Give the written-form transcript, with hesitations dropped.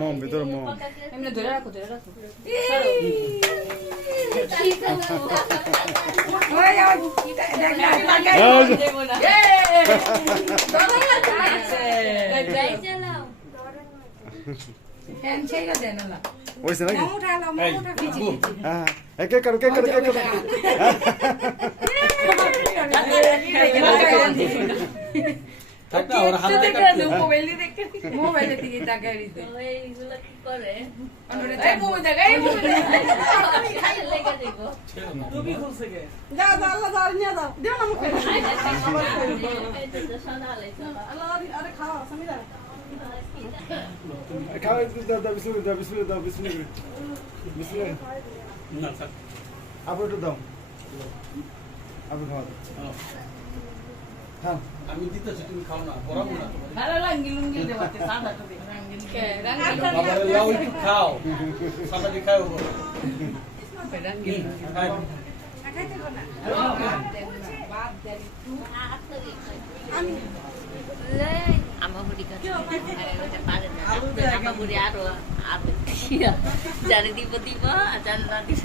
মম ভিতরে মম এমনি ধরে রাখো ধরে রাখো ওইছে নাকি হ্যাঁ এক এক করো থাকনা ওর হাতে মোবাইলে থেকে টাকা দিতে এইগুলো কি করে এই মোবাইল টাকা এই মোবাইল খালি লেগে দেবো তুমি খুলছে কে যা আল্লাহ দাও নিয়ে দাও দিও না মুখে এই তো শোনালে আল্লাহ আরে খাও সামিরা খাও বিসমিল্লাহ না থাক আপু একটু দাও আপু খাও খাও আমি দিতেছি তুমি খাও না বরাবর না তোমার ভালো লঙ্গি লুঙ্গি দেবাতে সাদা তো রঙিন কে রঙিন বাবা লাও একটু খাও সাদা দি খাও বলো রঙিন খাই খাইতে না বাদ দে আমার হুড়ি কাছে আরে পারে না আমার হুড়ি আরো আরো জানি দিব দিব আর জানি না দিব